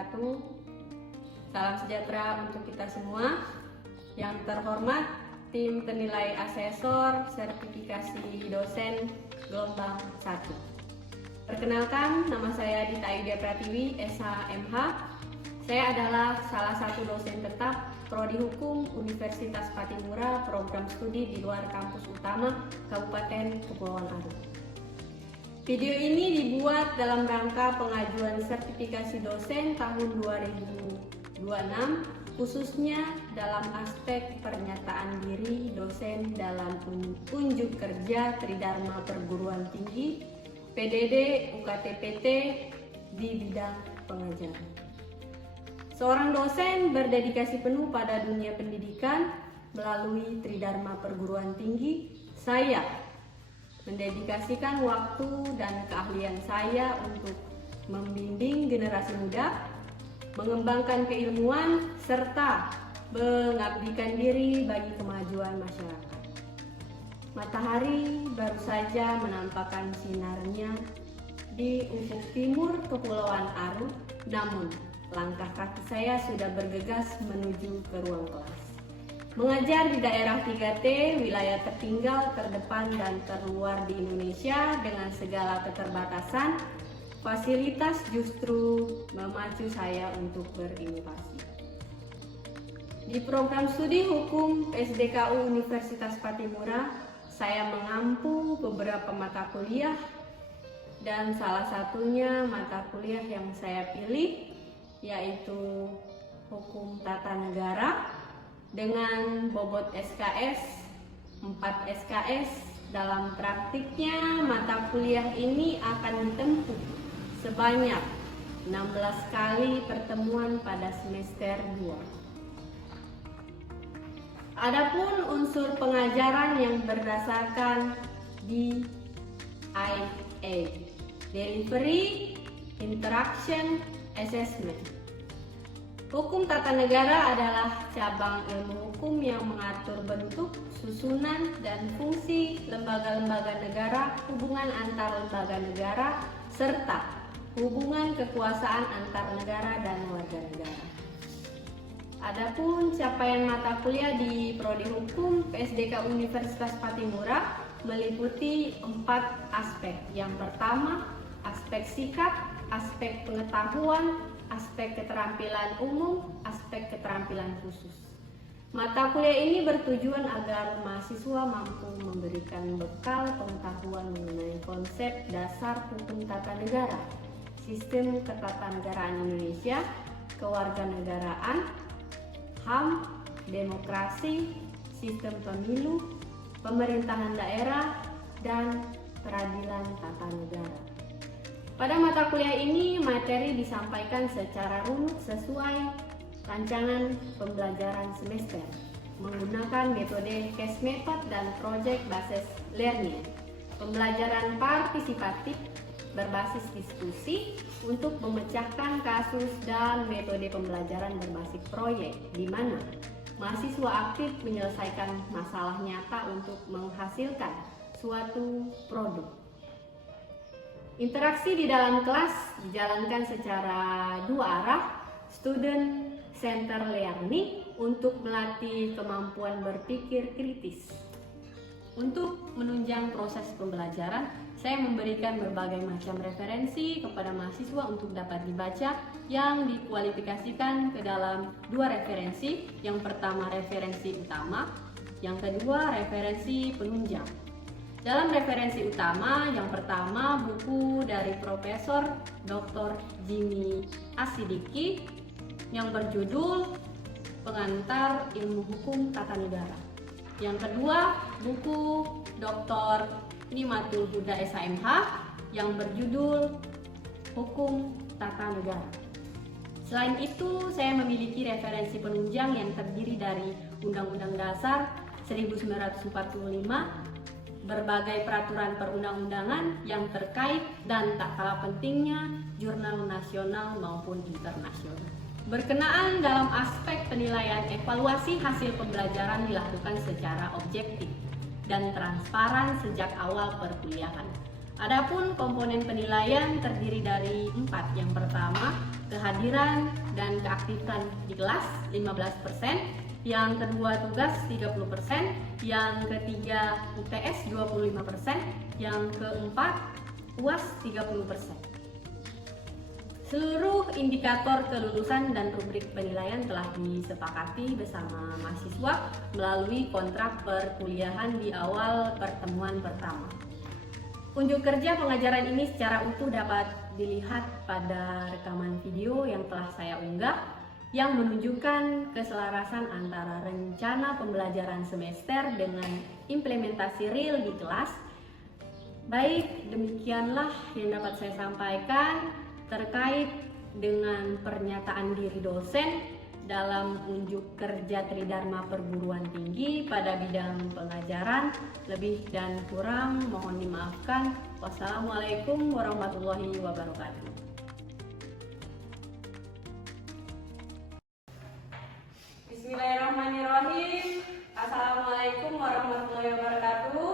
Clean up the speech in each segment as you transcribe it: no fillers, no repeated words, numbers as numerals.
wabarakatuh. Salam sejahtera untuk kita semua. Yang terhormat, tim penilai asesor sertifikasi dosen gelombang 1. Perkenalkan, nama saya Dita Aida Pratiwi, SH.MH. Saya adalah salah satu dosen tetap Prodi Hukum Universitas Patimura, program studi di luar kampus utama Kabupaten Kepulauan Aru. Video ini dibuat dalam rangka pengajuan sertifikasi dosen tahun 2026, khususnya dalam aspek pernyataan diri dosen dalam unjuk kerja Tridharma Perguruan Tinggi, PDD, UKT-PT di bidang pengajaran. Seorang dosen berdedikasi penuh pada dunia pendidikan melalui Tridharma Perguruan Tinggi. Saya mendedikasikan waktu dan keahlian saya untuk membimbing generasi muda, mengembangkan keilmuan, serta mengabdikan diri bagi kemajuan masyarakat. Matahari baru saja menampakkan sinarnya di ufuk timur Kepulauan Aru, namun langkah kaki saya sudah bergegas menuju ke ruang kelas. Mengajar di daerah 3T, wilayah tertinggal, terdepan, dan terluar di Indonesia dengan segala keterbatasan, fasilitas justru memacu saya untuk berinovasi. Di program studi hukum SDKU Universitas Patimura, saya mengampu beberapa mata kuliah, dan salah satunya mata kuliah yang saya pilih yaitu Hukum Tata Negara dengan bobot SKS 4 SKS. Dalam praktiknya mata kuliah ini akan ditempuh sebanyak 16 kali pertemuan pada semester 2. Adapun unsur pengajaran yang berdasarkan DIA, Delivery, Interaction, Assessment. Hukum tata negara adalah cabang ilmu hukum yang mengatur bentuk, susunan, dan fungsi lembaga-lembaga negara, hubungan antar lembaga negara, serta hubungan kekuasaan antar negara dan warga negara. Adapun capaian mata kuliah di Prodi Hukum PSDK Universitas Patimura meliputi 4 aspek. Yang pertama, aspek sikap, aspek pengetahuan, aspek keterampilan umum, aspek keterampilan khusus. Mata kuliah ini bertujuan agar mahasiswa mampu memberikan bekal pengetahuan mengenai konsep dasar hukum tata negara, sistem ketatanegaraan Indonesia, kewarganegaraan, HAM, demokrasi, sistem pemilu, pemerintahan daerah, dan peradilan tata negara. Pada mata kuliah ini, materi disampaikan secara runut sesuai rancangan pembelajaran semester, menggunakan metode case method dan project based learning, pembelajaran partisipatif berbasis diskusi untuk memecahkan kasus, dan metode pembelajaran berbasis proyek, di mana mahasiswa aktif menyelesaikan masalah nyata untuk menghasilkan suatu produk. Interaksi di dalam kelas dijalankan secara 2 arah, student center learning untuk melatih kemampuan berpikir kritis. Untuk menunjang proses pembelajaran, saya memberikan berbagai macam referensi kepada mahasiswa untuk dapat dibaca yang dikualifikasikan ke dalam 2 referensi. Yang pertama referensi utama, yang kedua referensi penunjang. Dalam referensi utama, yang pertama buku dari Profesor Dr. Jimmy Asidiki yang berjudul Pengantar Ilmu Hukum Tata Negara. Yang kedua, buku Dr. Nimatul Huda SH.MH yang berjudul Hukum Tata Negara. Selain itu, saya memiliki referensi penunjang yang terdiri dari Undang-Undang Dasar 1945, berbagai peraturan perundang-undangan yang terkait, dan tak kalah pentingnya jurnal nasional maupun internasional. Berkenaan dalam aspek penilaian, evaluasi hasil pembelajaran dilakukan secara objektif dan transparan sejak awal perkuliahan. Adapun komponen penilaian terdiri dari 4. Yang pertama, kehadiran dan keaktifan di kelas 15%, yang kedua tugas 30%, yang ketiga UTS 25%, yang keempat UAS 30%. Seluruh indikator kelulusan dan rubrik penilaian telah disepakati bersama mahasiswa melalui kontrak perkuliahan di awal pertemuan pertama. Unjuk kerja pengajaran ini secara utuh dapat dilihat pada rekaman video yang telah saya unggah yang menunjukkan keselarasan antara rencana pembelajaran semester dengan implementasi real di kelas. Baik, demikianlah yang dapat saya sampaikan terkait dengan pernyataan diri dosen dalam unjuk kerja Tridharma Perguruan Tinggi pada bidang pengajaran. Lebih dan kurang mohon dimaafkan. Wassalamualaikum warahmatullahi wabarakatuh. Bismillahirrahmanirrahim. Assalamualaikum warahmatullahi wabarakatuh.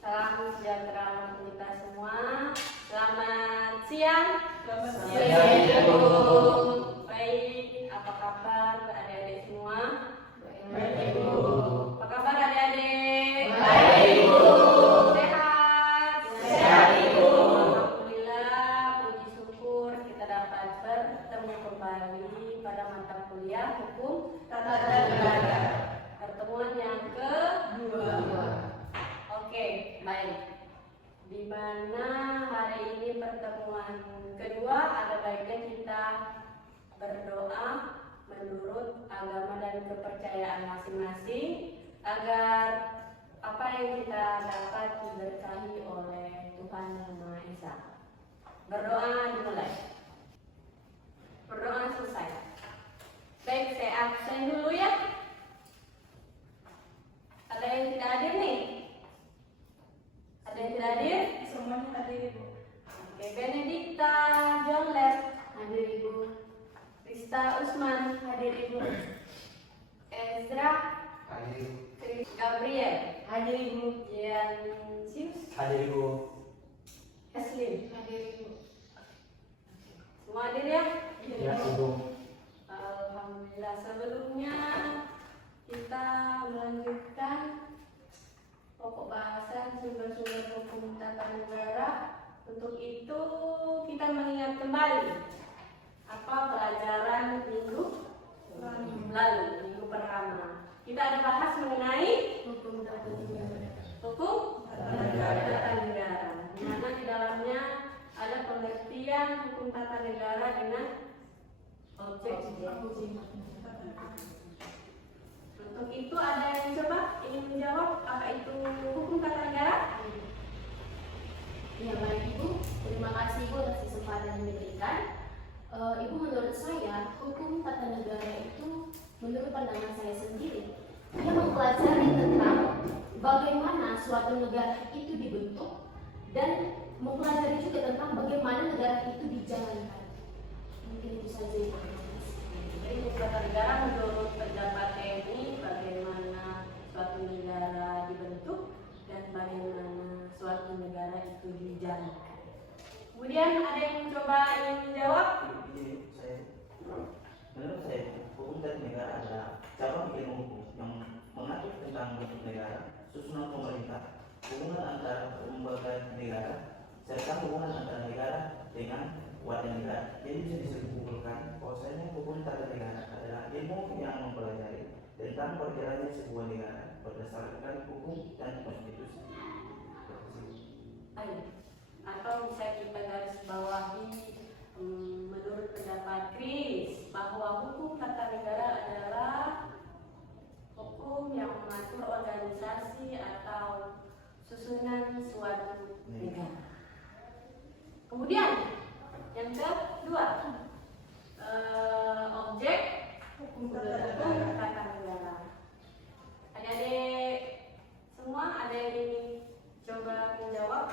Salam sejahtera untuk kita semua. Selamat siang. Assalamualaikum. Baik, apa kabar adik-adik semua? Baik, Ibu. Apa kabar adik-adik? Baik, Ibu. Sehat? Sehat, Ibu. Alhamdulillah, puji syukur kita dapat bertemu kembali pada mata kuliah Hukum Tata Negara. Pertemuan yang kedua. Oke, baik. Di mana hari ini pertemuan kedua, ada baiknya kita berdoa menurut agama dan kepercayaan masing-masing agar apa yang kita dapat diberkahi oleh Tuhan Yang Maha Esa. Berdoa dimulai. Berdoa selesai. Baik, saya absen dulu ya. Ada yang tidak hadir nih? Ada yang tidak hadir? Semuanya hadir, Ibu. Oke, Benedikta Jonlet hadir, Ibu. Rista Usman hadir, Ibu. Ezra Hadir. Gabriel Hadir, Ibu. Yansius Hadir, Ibu. Eslin hadir, Ibu. Semua hadir ya? Ya, Ibu. Alhamdulillah. Sebelumnya kita melanjutkan pokok bahasan sumber-sumber hukum tata negara. Untuk itu kita mengingat kembali apa pelajaran minggu lalu, minggu pertama. Kita ada bahas mengenai hukum tata negara. Hukum tata negara. Di mana di dalamnya ada pengertian hukum tata negara dengan objek. Untuk itu ada yang coba ingin menjawab apa itu hukum tata negara? Ya baik Ibu, terima kasih Ibu atas kesempatan yang diberikan. Ibu, menurut saya hukum tata negara itu menurut pandangan saya sendiri ia mempelajari tentang bagaimana suatu negara itu dibentuk dan mempelajari juga tentang bagaimana negara itu dijalankan. Mungkin itu saja Ibu. Jadi hukum tata negara menurut pendapat TNI bagaimana suatu negara dibentuk dan bagaimana suatu negara itu dijalankan. Kemudian ada yang mencoba ingin menjawab? Menurut saya, hukum tata negara adalah cabang ilmu hukum yang mengatur tentang bentuk negara, susunan pemerintah, hubungan antara lembaga negara, serta hubungan antara negara dengan warga negara. Jadi bisa disimpulkan bahwasanya hukum tata negara adalah ilmu yang mempelajari tentang perjalanannya sebuah negara berdasarkan hukum dan konstitusi. Atau bisa kita garis bawahi menurut pendapat Chris bahwa hukum tata negara adalah hukum yang mengatur organisasi atau susunan suatu negara. Kemudian yang kedua, objek hukum tata negara. Adik-adik semua ada yang ingin coba menjawab?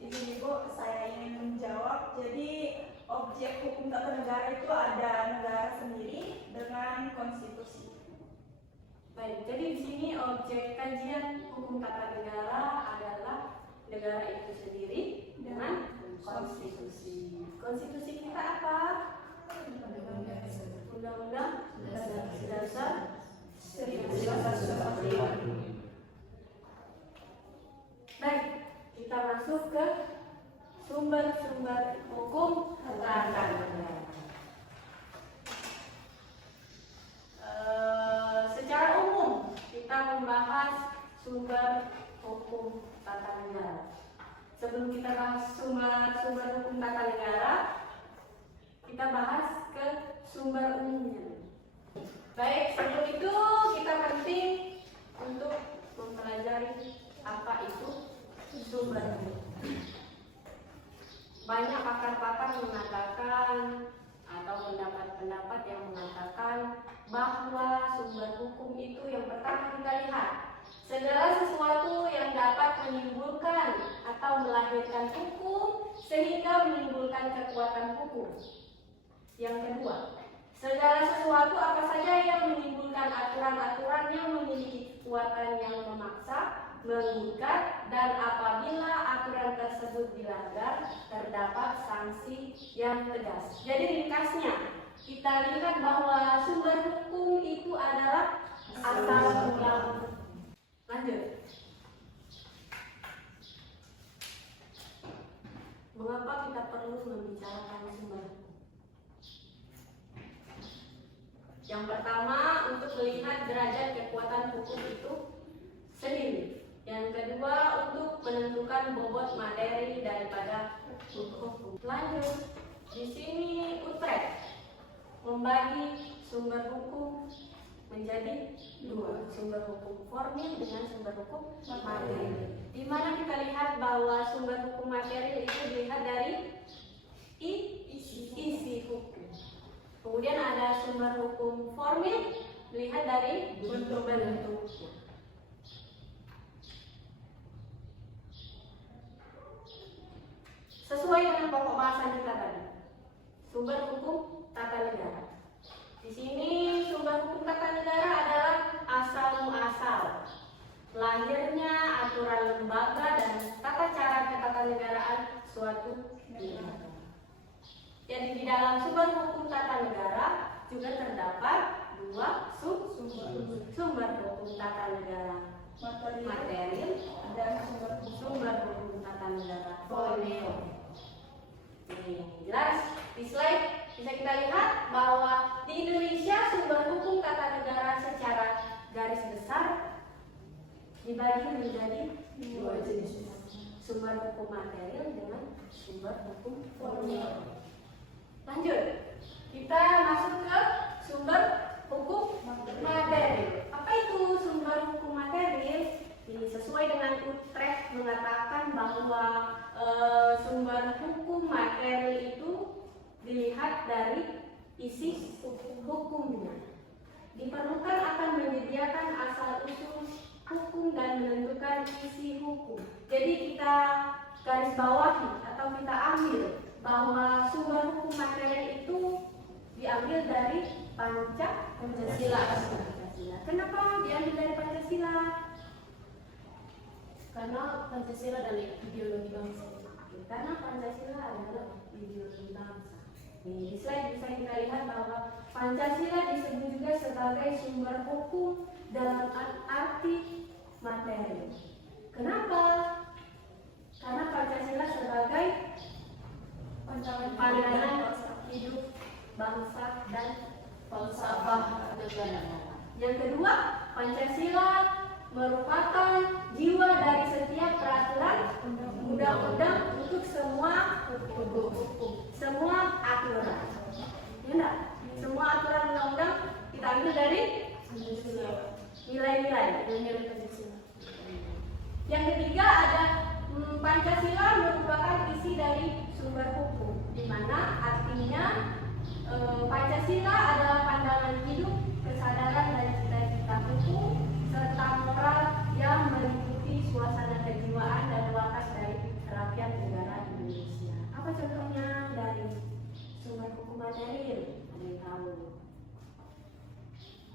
Izin Ibu, saya ingin menjawab. Jadi objek hukum tata negara itu ada negara sendiri dengan konstitusi. Baik, jadi di sini objek kajian hukum tata negara adalah negara itu sendiri dengan konstitusi. Konstitusi kita apa? Undang-Undang Dasar 1945. Baik, kita masuk ke sumber-sumber hukum tata negara. Secara umum kita membahas sumber hukum tata negara. Sebelum kita bahas sumber hukum tata negara, kita bahas ke sumber umumnya. Baik, sebelum itu kita penting untuk mempelajari apa itu sumber hukum. Banyak pakar-pakar mengatakan atau pendapat-pendapat yang mengatakan bahwa sumber hukum itu yang pertama kita lihat segala sesuatu yang dapat menimbulkan atau melahirkan hukum sehingga menimbulkan kekuatan hukum. Yang kedua, segala sesuatu apa saja yang menimbulkan aturan-aturan yang memiliki kekuatan yang memaksa, mengikat, dan apabila aturan tersebut dilanggar terdapat sanksi yang tegas. Jadi ringkasnya kita lihat bahwa sumber hukum itu adalah asal mula. Lanjut. Mengapa kita perlu membicarakan sumber hukum? Yang pertama, untuk melihat derajat kekuatan hukum itu sendiri. Yang kedua, untuk menentukan bobot materi daripada hukum. Lanjut, di sini Utrecht membagi sumber hukum menjadi dua, sumber hukum formil dengan sumber hukum materi. Di mana kita lihat bahwa sumber hukum materi itu dilihat dari isi hukum. Kemudian ada sumber hukum formil dilihat dari bentuk-bentuknya. Sesuai dengan pokok bahasan kita tadi, sumber hukum tata negara. Di sini sumber hukum tata negara adalah asal muasal lahirnya aturan lembaga dan tata cara ketatanegaraan suatu negara. Jadi di dalam sumber hukum tata negara juga terdapat dua sumber hukum tata negara material dan sumber hukum tata negara formil. Ini jelas di slide bisa kita lihat bahwa di Indonesia sumber hukum tata negara secara garis besar dibagi menjadi dua jenis, sumber hukum material dengan sumber hukum formil. Lanjut, kita masuk ke sumber hukum material. Apa itu sumber hukum material? Ini sesuai dengan Utrecht mengatakan bahwa sumber hukum material itu dilihat dari isi hukumnya. Diperlukan akan menyediakan asal-usul hukum dan menentukan isi hukum. Jadi kita garis bawahi atau kita ambil bahwa sumber hukum material itu diambil dari Pancasila. Kenapa diambil dari Pancasila? Karena Pancasila adalah ideologi bangsa. Karena Pancasila adalah ideologi bangsa. Di slide bisa kita lihat bahwa Pancasila disebut juga sebagai sumber hukum dalam arti materi. Kenapa? Karena Pancasila sebagai pandangan hidup bangsa dan falsafah negara. Yang kedua, Pancasila merupakan jiwa dari setiap peraturan undang-undang untuk semua hukum, semua aturan. Ya enggak? Semua aturan undang-undang kita ambil dari nilai-nilai. Yang ketiga ada Pancasila merupakan isi dari sumber hukum, di mana artinya Pancasila adalah pandangan hidup, kesadaran dan cita-cita hukum serta moral yang meliputi suasana kejiwaan dan wakas dari rakyat negara Indonesia. Apa contohnya dari sumber hukum material? Ada yang tahu?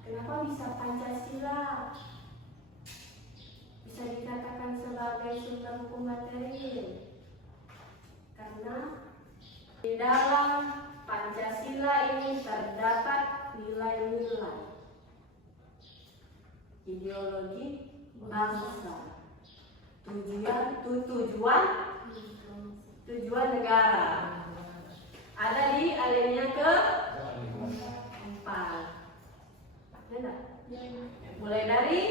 Kenapa bisa Pancasila bisa dikatakan sebagai sumber hukum material? Karena di dalam Pancasila ini terdapat nilai-nilai ideologi bangsa, tujuan negara. Ada di alinea ke-4. Benar? Mulai dari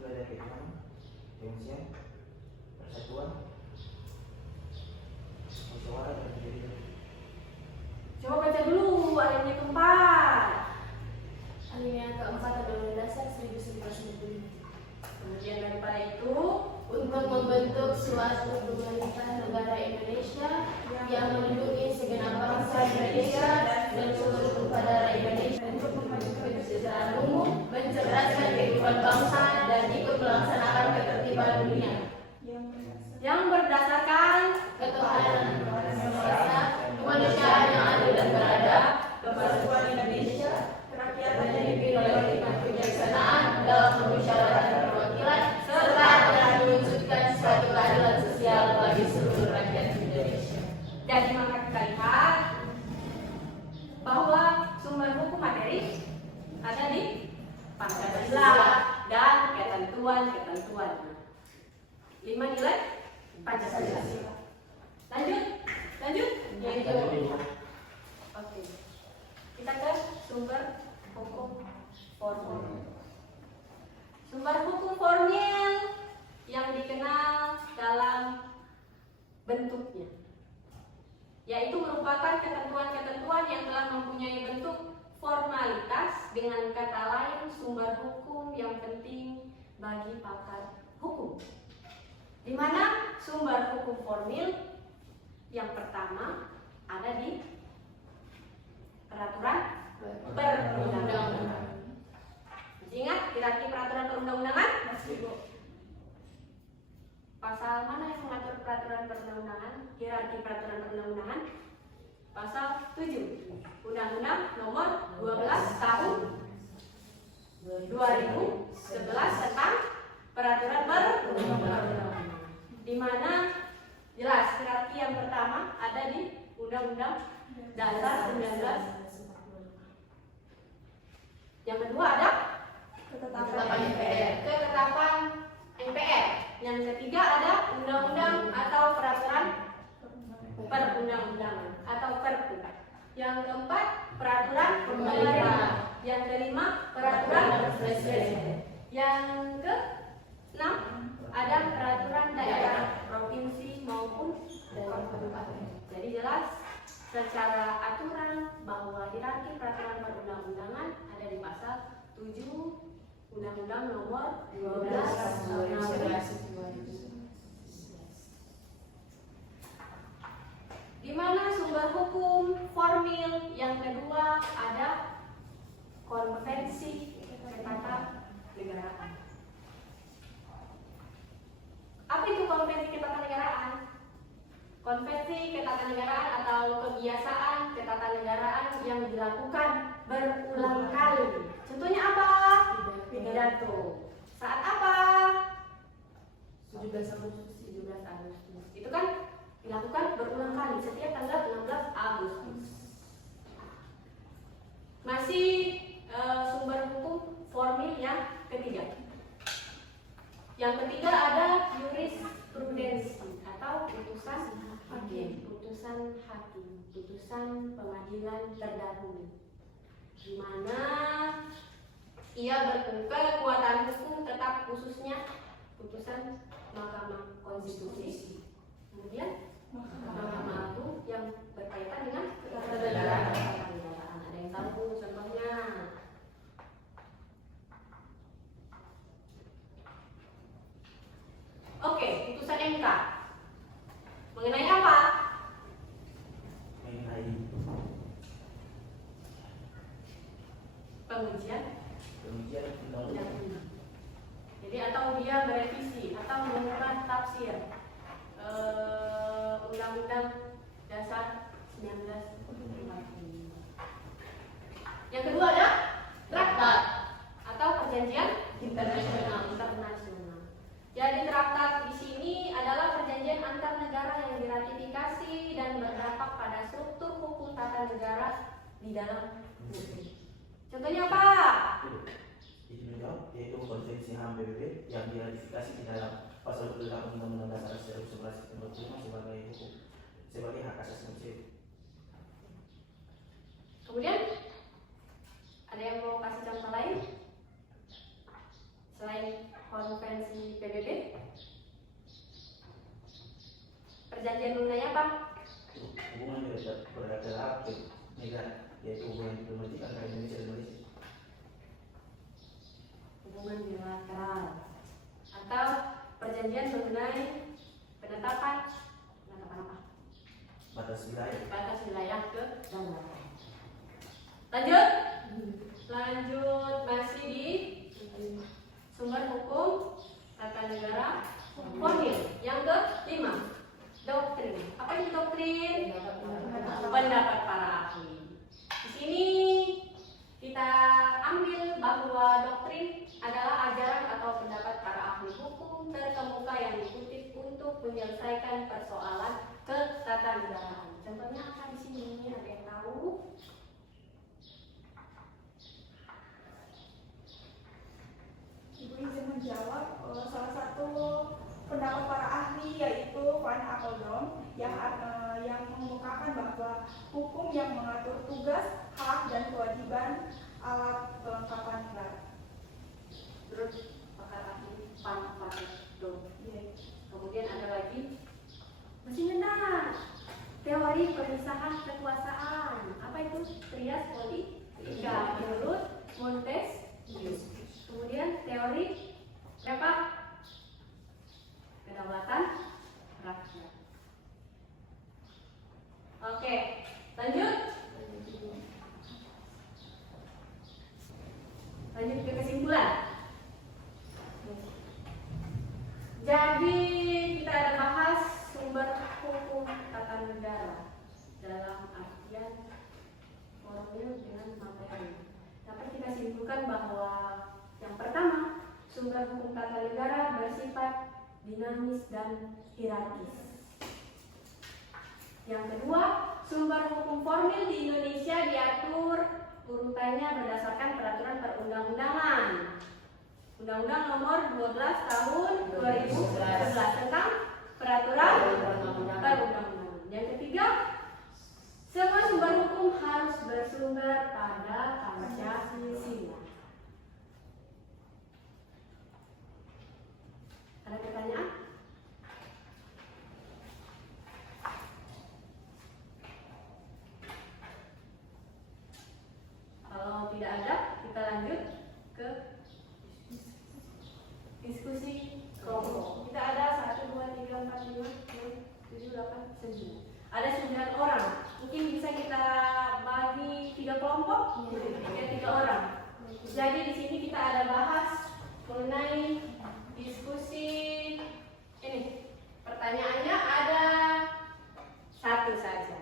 kehidupan, kemanusiaan, persatuan, musyawarah dan keadilan. coba baca dulu alinea ke-4. Alinea keempat Undang-Undang Dasar 1945. Kemudian daripada itu Untuk membentuk suatu pemerintah negara Indonesia yang melindungi segenap bangsa Indonesia dan seluruh kepada rakyat Indonesia untuk memajukan kesejahteraan umum, mencerdaskan kehidupan bangsa dan ikut melaksanakan ketertiban dunia. yang berdasarkan Ketuhanan Yang Maha Esa, kemanusiaan yang adil dan beradab, persatuan Indonesia, kerakyatan yang dipilih oleh hikmat kebijaksanaan dalam permusyawaratan dan perwakilan, serta telah mewujudkan suatu keadilan sosial bagi seluruh rakyat Indonesia. Jadi maka kita lihat bahwa sumber hukum materi ada di Pancasila dan ketentuan-ketentuan. 5 nilai Pancasila. Lanjut. Yaitu Oke. Kita ke sumber hukum formil. Sumber hukum formil yang dikenal dalam bentuknya, yaitu merupakan ketentuan-ketentuan yang telah mempunyai bentuk formalitas, dengan kata lain sumber hukum yang penting bagi pakar hukum. Di mana sumber hukum formil yang pertama ada di peraturan perundang-undangan. Masih ingat hierarki peraturan perundang-undangan? Pasal mana yang mengatur peraturan perundang-undangan? Hierarki peraturan perundang-undangan? Pasal 7 Undang-Undang Nomor 12 Tahun 2011 tentang peraturan perundang-undangan, di mana jelas hierarki yang pertama ada di Undang-Undang Dasar 1945. Yang kedua ada Ketetapan MPR. ketetapan MPR. Yang ketiga ada undang-undang atau peraturan perundang-undangan atau Perpu. Yang keempat peraturan pemerintah. Yang kelima peraturan presiden. Yang keenam ada peraturan daerah, provinsi maupun kabupaten. Jadi jelas secara aturan bahwa hierarki peraturan perundang-undangan ada di pasal 7 Undang-Undang Nomor 12 Tahun 2011. Di mana sumber hukum formil yang kedua ada Konvensi Ketatanegaraan. Apa itu Konvensi Ketatanegaraan? Konvensi Ketatanegaraan atau kebiasaan ketatanegaraan yang dilakukan berulang kali. Contohnya apa? Pidato. Saat apa? 17 Agustus. Itu kan dilakukan berulang kali setiap tanggal 16 Agustus. Masih sumber hukum formil yang ketiga. Yang ketiga ada jurisprudensi atau putusan hakim, putusan pengadilan terdahulu, di mana ia berkekuatan hukum tetap, khususnya putusan Mahkamah Konstitusi, kemudian Mahkamah Agung yang berkaitan dengan ketatanegaraan. Ada yang tahu contohnya? Oke, putusan MK mengenai apa? Mengenai Pengujian undang-undang. Jadi atau dia merevisi atau mengubah tafsir Undang-Undang Dasar 1945. Yang kedua ada traktat atau perjanjian internasional. Jadi traktat di sini adalah perjanjian antar negara yang diratifikasi dan berdampak pada struktur hukum tata negara di dalam negeri. Contohnya apa? Izin menjawab, yaitu Konvensi HAM PBB yang diratifikasi di dalam pasal 28 Undang-Undang Dasar 1945 sebagai hukum sebagai hak asasi manusia. Kemudian ada yang mau kasih contoh lain selain konvensi PBB? Perjanjian mengenai apa? Hubungan bilateral negara, yaitu hubungan diplomatik antara Indonesia dan Malaysia. Hubungan bilateral atau perjanjian mengenai penetapan apa? Batas Wilayah kedaulatan. Lanjut masih di sumber hukum tata negara formil. Yang kelima, doktrin. Apa itu doktrin? Pendapat para ahli. Di sini kita ambil bahwa doktrin adalah ajaran atau pendapat para ahli hukum terkemuka yang dikutip untuk menyelesaikan persoalan ketatanegaraan. Contohnya apa di sini? Ada yang tahu? Ibu izin menjawab, salah satu pendapat para ahli yaitu Van Apeldoorn yang mengemukakan bahwa hukum yang mengatur tugas, hak, dan kewajiban alat kelengkapan negara. Terus pakar ahli Van Apeldoorn. Kemudian ada lagi masih benar teori pemisahan kekuasaan. Apa itu? Trias politika menurut Montesquieu. Kemudian teori apa? Kedaulatan rakyat. Oke, lanjut. Lanjut ke kesimpulan. Jadi kita ada bahas sumber hukum tata negara dalam artian formil dengan materi. Dapat kita simpulkan bahwa yang pertama, sumber hukum tata negara bersifat dinamis dan hierarkis. Yang kedua, sumber hukum formil di Indonesia diatur urutannya berdasarkan peraturan perundang-undangan. Undang-Undang Nomor 12 Tahun 2011 tentang peraturan perundang-undangan. Yang ketiga, semua sumber hukum harus bersumber pada Pancasila. Ada pertanyaan? Kalau tidak ada, kita lanjut ke diskusi kelompok. Kita ada 1, 2, 3, 4, 5, 6, 7, 8, 9. Ada 9 orang. Mungkin bisa kita bagi 3 kelompok, ya 3 orang. Jadi di sini kita ada bahas mengenai diskusi ini. Pertanyaannya ada 1 saja.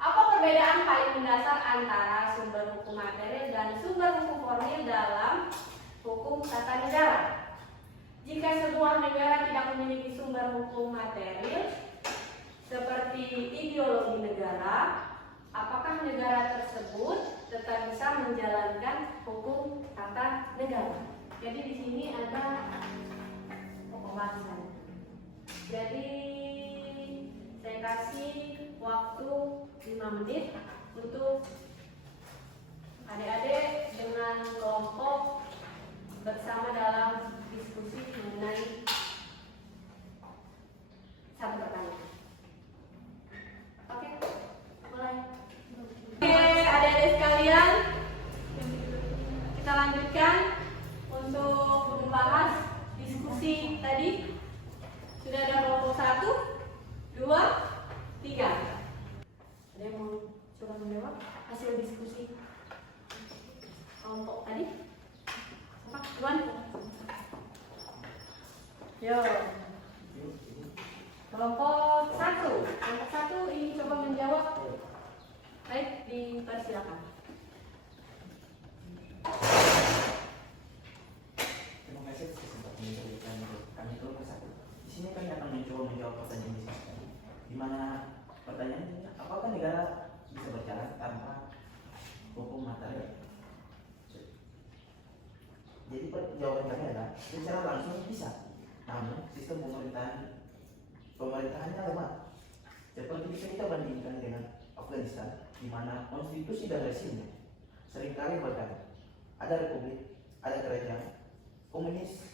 Apa perbedaan paling mendasar antara sumber hukum material dan sumber hukum formil dalam hukum tata negara? Jika sebuah negara tidak memiliki sumber hukum material seperti ideologi negara, apakah negara tersebut tetap bisa menjalankan hukum tata negara? Jadi di sini ada pembahasan. Jadi saya kasih waktu 5 menit untuk adik-adik dengan kelompok bersama dalam diskusi mengenai satu pertanyaan. Oke, mulai. Oke, adik-adik sekalian, kita lanjutkan untuk membahas diskusi tadi. Sudah ada kelompok 1, 2, 3. Ada yang mau coba menjawab hasil diskusi kelompok tadi? Apa? Tuan? Yo. Kelompok 1 ini coba menjawab. Baik, dipersilakan. jawaban kami adalah secara langsung bisa, namun sistem pemerintahannya lemah. Seperti bisa kita bandingkan dengan Afghanistan, di mana konstitusi dan rezimnya seringkali berbeda. Ada republik, ada kerajaan, komunis,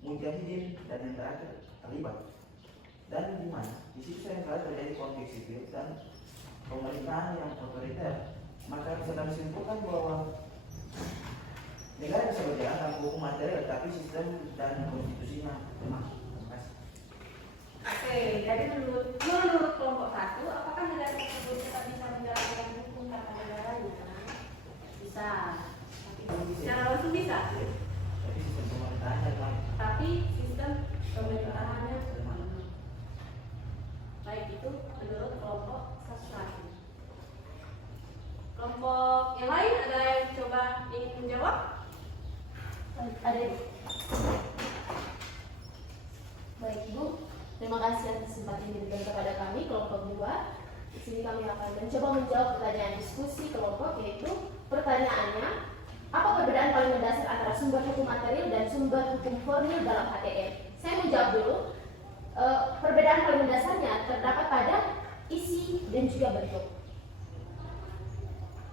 mujahidin, dan yang terakhir terlibat. Dan di mana di situ seringkali terjadi konflik sipil dan pemerintahan yang otoriter. Maka bisa kami simpulkan bahwa negara bisa berjalan tanpa hukum material, tapi sistem dan konstitusinya lemah. Terima kasih. Oke, jadi menurut kelompok 1, apakah negara tersebut tetap bisa menjalankan hukum tata negaranya? Bisa. Secara langsung bisa. Tapi sistem pemerintahannya lemah. Tapi sistem pemerintahannya lemah. Baik, itu menurut kelompok 1. Kelompok yang lain ada yang coba ingin menjawab? Ada Ibu. Baik Ibu, terima kasih atas kesempatan yang diberikan kepada kami kelompok 2. Di sini kami akan mencoba menjawab pertanyaan diskusi kelompok, yaitu pertanyaannya, apa perbedaan paling mendasar antara sumber hukum material dan sumber hukum formil dalam HTM? Saya menjawab dulu. Perbedaan paling mendasarnya terdapat pada isi dan juga bentuk.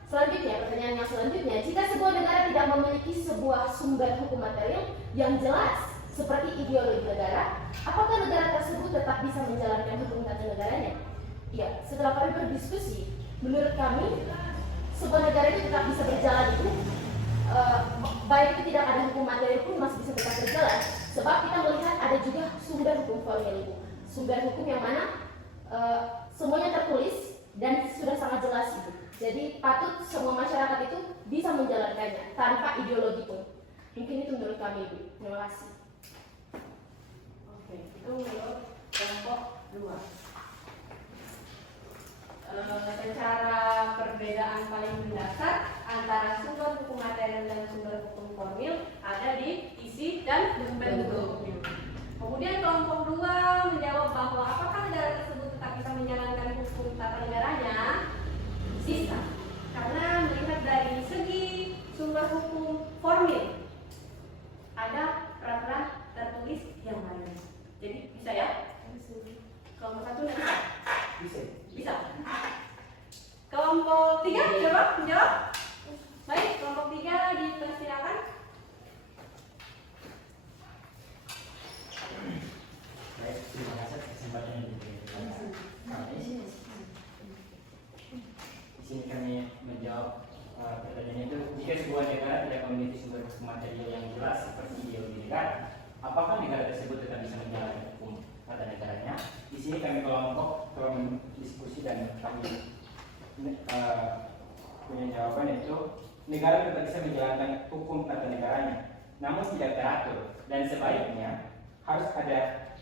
Selanjutnya, pertanyaan yang selanjutnya, jika sebuah negara tidak memiliki sebuah sumber hukum material yang jelas seperti ideologi negara, apakah negara tersebut tetap bisa menjalankan hukum tata negaranya? Ya, setelah kami berdiskusi, menurut kami sebuah negara itu tetap bisa berjalan itu, baik itu tidak ada hukum material pun masih bisa tetap berjalan, sebab kita melihat ada juga sumber hukum formil itu, sumber hukum yang mana semuanya tertulis dan sudah sangat jelas itu. Jadi patut semua masyarakat itu bisa menjalankannya tanpa ideologi pun. Mungkin itu menurut kami, Ibu. Terima kasih. Oke, itu menurut kelompok 2. Secara perbedaan paling mendasar antara sumber hukum material dan sumber hukum formil ada di isi dan bentuknya. Kemudian kelompok 2 menjawab bahwa apakah negara tersebut tetap bisa menjalankan hukum tata negaranya? Bisa, karena melihat dari segi sumber hukum formil ada peraturan tertulis yang lain. Jadi bisa ya? Kelompok 1 bisa? Bisa. Bisa. Kelompok 3 coba menjawab. Baik, kelompok 3 dipersilakan. Baik, terima kasih atas kesempatan yang diberikan kepada kami. Di sini kami menjawab pertanyaan itu, jika sebuah negara tidak memiliki sumber hukum material yang jelas seperti ideologi negara, apakah negara tersebut tetap bisa menjalankan hukum tata negaranya? Di sini kami kelompok telah mendiskusi dan kami punya jawaban, yaitu negara tetap bisa menjalankan hukum tata negaranya, namun tidak teratur, dan sebaiknya harus ada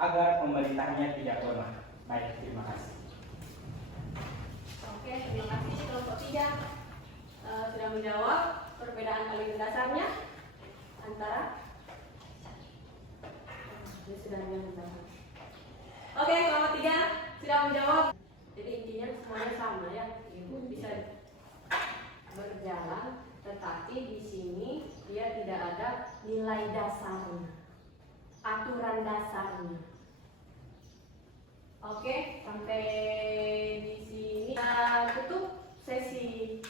agar pemerintahnya tidak lemah. Baik, terima kasih. Oke, terima kasih kelompok 3 sudah menjawab perbedaan paling mendasarnya antara Oke, kelompok 3 sudah menjawab. Jadi intinya semuanya sama ya, bisa berjalan, tetapi di sini dia tidak ada nilai dasarnya, aturan dasarnya. Oke, sampai di sini kita tutup sesi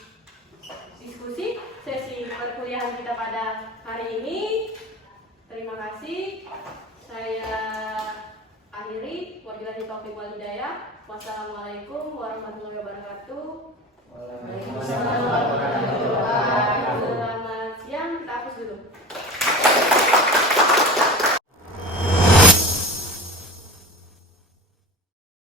diskusi, sesi perkuliahan kita pada hari ini. Terima kasih. Saya akhiri. Wabillahi taufiq wal hidayah. Wassalamualaikum warahmatullahi wabarakatuh. Waalaikumsalam warahmatullahi wabarakatuh.